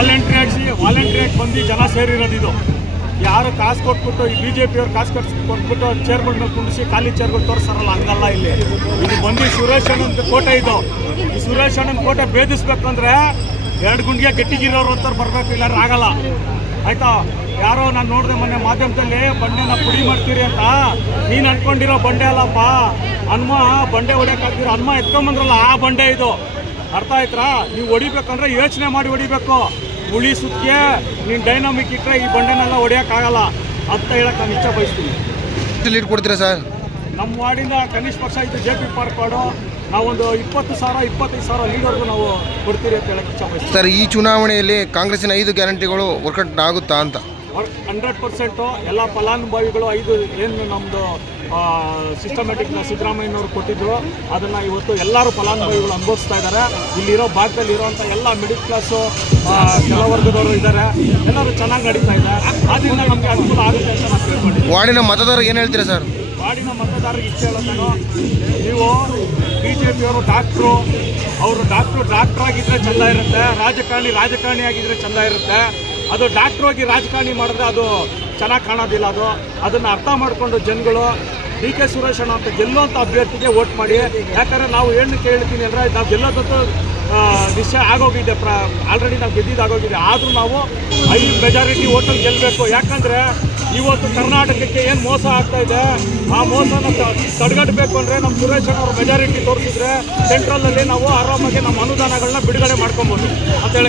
ವಾಲಂಟ್ರಿಯಾಗಿ ಬಂದು ಜನ ಸೇರಿರೋದು ಇದು. ಯಾರು ಕಾಸು ಕೊಟ್ಬಿಟ್ಟು ಈ BJP ಅವ್ರು ಕಾಸು ಕೊಟ್ಬಿಟ್ಟು ಚೇರ್ಗಳನ್ನ ಕುಂಡಿಸಿ ಖಾಲಿ ಚೇರ್ಗಳು ತೋರಿಸ್ತಾರಲ್ಲ, ಹಂಗಲ್ಲ ಇಲ್ಲಿ. ಇದು ಬಂದು ಸುರೇಶ್ ಅಣ್ಣನ ಕೋಟೆ ಇದು. ಈ ಸುರೇಶ್ ಅಣ್ಣನ ಕೋಟೆ ಭೇದಿಸ್ಬೇಕಂದ್ರೆ 2 ಗುಂಡಿಗೆ ಗಟ್ಟಿಗಿರೋರು ಅಂತ ಬರಬೇಕು, ಇಲ್ಲಾರ ಆಗಲ್ಲ. ಆಯ್ತಾ? ಯಾರೋ ನಾನು ನೋಡಿದೆ ಮೊನ್ನೆ ಮಾಧ್ಯಮದಲ್ಲಿ ಬಂಡೆನ ಪುಡಿ ಮಾಡ್ತೀರಿ ಅಂತ. ನೀನು ಅನ್ಕೊಂಡಿರೋ ಬಂಡೆ ಅಲ್ಲಪ್ಪ, ಹನುಮ ಬಂಡೆ ಹೊಡ್ಯೋಕ್ಕಾಗ್ತಿರೋ ಹನುಮ ಎತ್ಕೊಂಬಂದ್ರಲ್ಲ, ಆ ಬಂಡೆ ಇದು. ಅರ್ಥ ಆಯ್ತಾ? ನೀವು ಹೊಡಿಬೇಕಂದ್ರೆ ಯೋಚನೆ ಮಾಡಿ ಹೊಡಿಬೇಕು. ಉಳಿ ಸುತ್ತಿಗೆ ನೀನು ಡೈನಾಮಿಕ್ ಇಟ್ಟರೆ ಈ ಬಂಡೆನೆಲ್ಲ ಹೊಡೆಯೋಕ್ಕಾಗಲ್ಲ ಅಂತ ಹೇಳಕ್ಕೆ ನಾನು ಇಚ್ಛೆ ಬಯಸ್ತೀನಿ. ಲೀಡ್ ಕೊಡ್ತೀರಾ ಸರ್? ನಮ್ಮ ವಾರ್ಡಿಂದ ಕನಿಷ್ಠ ಪಕ್ಷ ಇದು JP ಪಾರ್ಕ್ ವಾರ್ಡು, ನಾವೊಂದು 20,000 25,000 ಲೀಡರ್ಗೂ ನಾವು ಕೊಡ್ತೀರಿ ಅಂತ ಹೇಳಕ್ಕೆ ಇಚ್ಛೆ ಬಯಸ್ತೀವಿ. ಸರ್, ಈ ಚುನಾವಣೆಯಲ್ಲಿ ಕಾಂಗ್ರೆಸ್ಸಿನ 5 ಗ್ಯಾರಂಟಿಗಳು ವರ್ಕೌಟ್ ಆಗುತ್ತಾ ಅಂತ? 100% ಎಲ್ಲ ಫಲಾನುಭವಿಗಳು 5 ಏನು ನಮ್ಮದು ಸಿಸ್ಟಮೆಟಿಕ್ನ ಸಿದ್ದರಾಮಯ್ಯನವರು ಕೊಟ್ಟಿದ್ರು ಅದನ್ನು ಇವತ್ತು ಎಲ್ಲರೂ ಫಲಾನುಭವಿಗಳು ಅನುಭವಿಸ್ತಾ ಇದ್ದಾರೆ. ಇಲ್ಲಿರೋ ಭಾಗದಲ್ಲಿ ಇರೋಂಥ ಎಲ್ಲ ಮಿಡಿಲ್ ಕ್ಲಾಸು ಕೆಲ ವರ್ಗದವರು ಇದ್ದಾರೆ, ಎಲ್ಲರೂ ಚೆನ್ನಾಗಿ ನಡೀತಾ ಇದೆ. ಆದ್ದರಿಂದ ನಮಗೆ ಅನುಕೂಲ ಆಗುತ್ತೆ ಅಂತ ನಾನು ತಿಳ್ಕೊಂಡಿದ್ದೀನಿ. ವಾರ್ಡಿನ ಮತದಾರರು ಏನು ಹೇಳ್ತೀರಾ ಸರ್? ವಾರ್ಡಿನ ಮತದಾರರಿಗೆ ಇಷ್ಟ ಹೇಳೋದು, ನೀವು BJP ಅವರು ಡಾಕ್ಟ್ರು ಆಗಿದ್ದರೆ ಚೆಂದ ಇರುತ್ತೆ, ರಾಜಕಾರಣಿ ಆಗಿದ್ದರೆ ಚೆಂದ ಇರುತ್ತೆ. ಅದು ಡಾಕ್ಟ್ರು ಹೋಗಿ ರಾಜಕಾರಣಿ ಮಾಡಿದ್ರೆ ಅದು ಚೆನ್ನಾಗಿ ಕಾಣೋದಿಲ್ಲ. ಅದನ್ನು ಅರ್ಥ ಮಾಡಿಕೊಂಡು ಜನಗಳು DK ಸುರೇಶ್ ಅಣ್ಣ ಅಂತ ಗೆಲ್ಲುವಂಥ ಅಭ್ಯರ್ಥಿಗೆ ವೋಟ್ ಮಾಡಿ. ಯಾಕಂದರೆ ನಾವು ಏನಕ್ಕೆ ಹೇಳ್ತೀನಿ ಅಂದರೆ, ನಾವು ಗೆಲ್ಲೋದಂತೂ ನಿಶ್ಚಯ ಆಗೋಗಿದೆ, ಆಲ್ರೆಡಿ ನಾವು ಗೆದ್ದಿದ್ದಾಗೋಗಿದೆ. ಆದರೂ ನಾವು 5 ಮೆಜಾರಿಟಿ ವೋಟಲ್ಲಿ ಗೆಲ್ಲಬೇಕು. ಯಾಕಂದರೆ ಇವತ್ತು ಕರ್ನಾಟಕಕ್ಕೆ ಏನು ಮೋಸ ಆಗ್ತಾ ಇದೆ, ಆ ಮೋಸನ ತಡೆಗಟ್ಟಬೇಕು ಅಂದರೆ ನಮ್ಮ ಸುರೇಶ್ ಅಣ್ಣ ಅವರು ಮೆಜಾರಿಟಿ ತೋರಿಸಿದ್ರೆ ಸೆಂಟ್ರಲಲ್ಲಿ ನಾವು ಆರಾಮಾಗಿ ನಮ್ಮ ಅನುದಾನಗಳನ್ನ ಬಿಡುಗಡೆ ಮಾಡ್ಕೊಬೋದು ಅಂತೇಳಿ